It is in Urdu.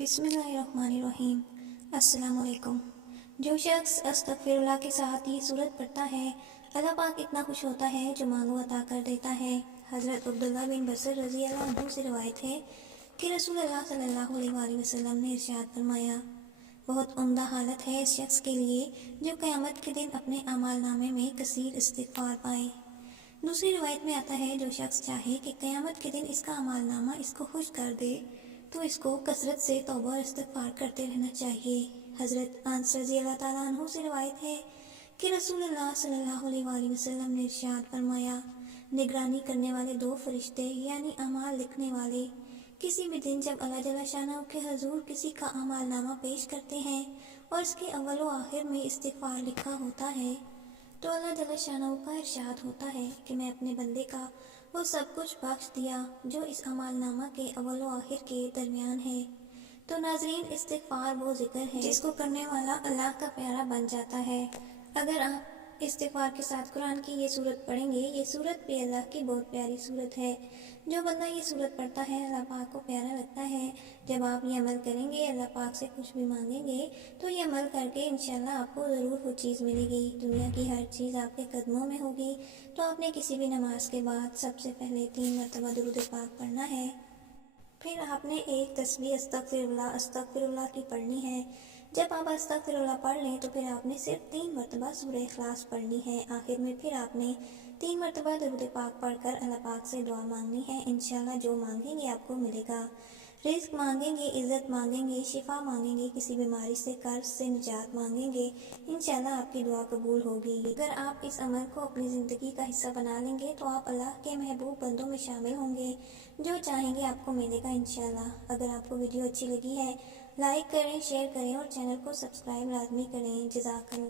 بسم اللہ الرحمن الرحیم۔ السلام علیکم۔ جو شخص استغفراللہ کے ساتھ یہ سورت پڑھتا ہے، اللہ پاک اتنا خوش ہوتا ہے جو مانگو عطا کر دیتا ہے۔ حضرت عبداللہ بن بصر رضی اللہ عنہ سے روایت ہے کہ رسول اللہ صلی اللہ علیہ وآلہ وسلم نے ارشاد فرمایا، بہت عمدہ حالت ہے اس شخص کے لیے جو قیامت کے دن اپنے اعمال نامے میں کثیر استغفار پائے۔ دوسری روایت میں آتا ہے، جو شخص چاہے کہ قیامت کے دن اس کا اعمال نامہ اس کو خوش کر دے تو اس کو کثرت سے توبہ اور استغفار کرتے رہنا چاہیے۔ حضرت انس رضی اللہ تعالیٰ عنہ سے روایت ہے کہ رسول اللہ صلی اللہ علیہ وآلہ وسلم نے ارشاد فرمایا، نگرانی کرنے والے دو فرشتے یعنی اعمال لکھنے والے کسی بھی دن جب اللہ جل شانہ کے حضور کسی کا اعمال نامہ پیش کرتے ہیں اور اس کے اول و آخر میں استغفار لکھا ہوتا ہے تو اللہ جل شانہ کا ارشاد ہوتا ہے کہ میں اپنے بندے کا وہ سب کچھ بخش دیا جو اس اعمال نامہ کے اول و آخر کے درمیان ہے۔ تو ناظرین، استغفار وہ ذکر ہے جس کو کرنے والا اللہ کا پیارا بن جاتا ہے۔ اگر آپ استغفار کے ساتھ قرآن کی یہ سورت پڑھیں گے، یہ سورت بھی اللہ کی بہت پیاری سورت ہے۔ جو بندہ یہ سورت پڑھتا ہے اللہ پاک کو پیارا لگتا ہے۔ جب آپ یہ عمل کریں گے، اللہ پاک سے کچھ بھی مانگیں گے تو یہ عمل کر کے انشاءاللہ آپ کو ضرور وہ چیز ملے گی۔ دنیا کی ہر چیز آپ کے قدموں میں ہوگی۔ تو آپ نے کسی بھی نماز کے بعد سب سے پہلے 3 مرتبہ درود پاک پڑھنا ہے، پھر آپ نے ایک تسبیح استغفراللہ کی پڑھنی ہے۔ جب آپ استغفراللہ پڑھ لیں تو پھر آپ نے صرف 3 مرتبہ سورہ اخلاص پڑھنی ہے۔ آخر میں پھر آپ نے 3 مرتبہ درود پاک پڑھ کر اللہ پاک سے دعا مانگنی ہے۔ انشاءاللہ جو مانگیں گے آپ کو ملے گا۔ رزق مانگیں گے، عزت مانگیں گے، شفا مانگیں گے، کسی بیماری سے قرض سے نجات مانگیں گے، انشاءاللہ آپ کی دعا قبول ہوگی۔ اگر آپ اس عمل کو اپنی زندگی کا حصہ بنا لیں گے تو آپ اللہ کے محبوب بندوں میں شامل ہوں گے۔ جو چاہیں گے آپ کو ملے گا انشاءاللہ۔ اگر آپ کو ویڈیو اچھی لگی ہے، لائک کریں، شیئر کریں اور چینل کو سبسکرائب لازمی کریں۔ جزاک اللہ۔